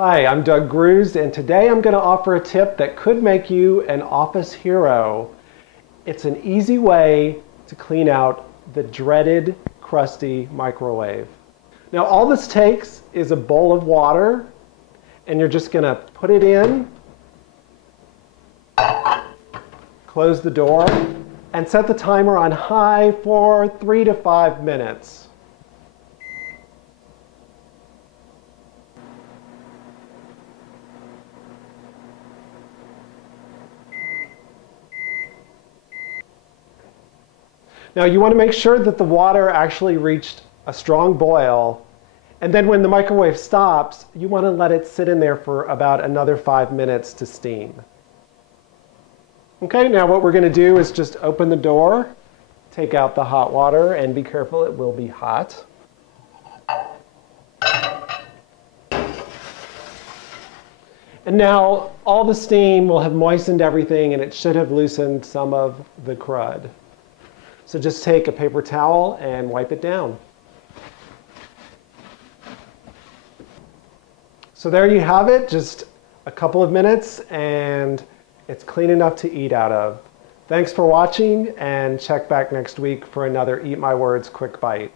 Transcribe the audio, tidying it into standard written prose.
Hi, I'm Doug Gruse, and today I'm going to offer a tip that could make you an office hero. It's an easy way to clean out the dreaded crusty microwave. Now all this takes is a bowl of water, and you're just going to put it in, close the door, and set the timer on high for 3 to 5 minutes. Now you want to make sure that the water actually reached a strong boil, and then when the microwave stops, you want to let it sit in there for about another 5 minutes to steam. Okay, now what we're going to do is just open the door, take out the hot water, and be careful, it will be hot. And now all the steam will have moistened everything, and it should have loosened some of the crud. So just take a paper towel and wipe it down. So there you have it, just a couple of minutes, and it's clean enough to eat out of. Thanks for watching, and check back next week for another Eat My Words quick bite.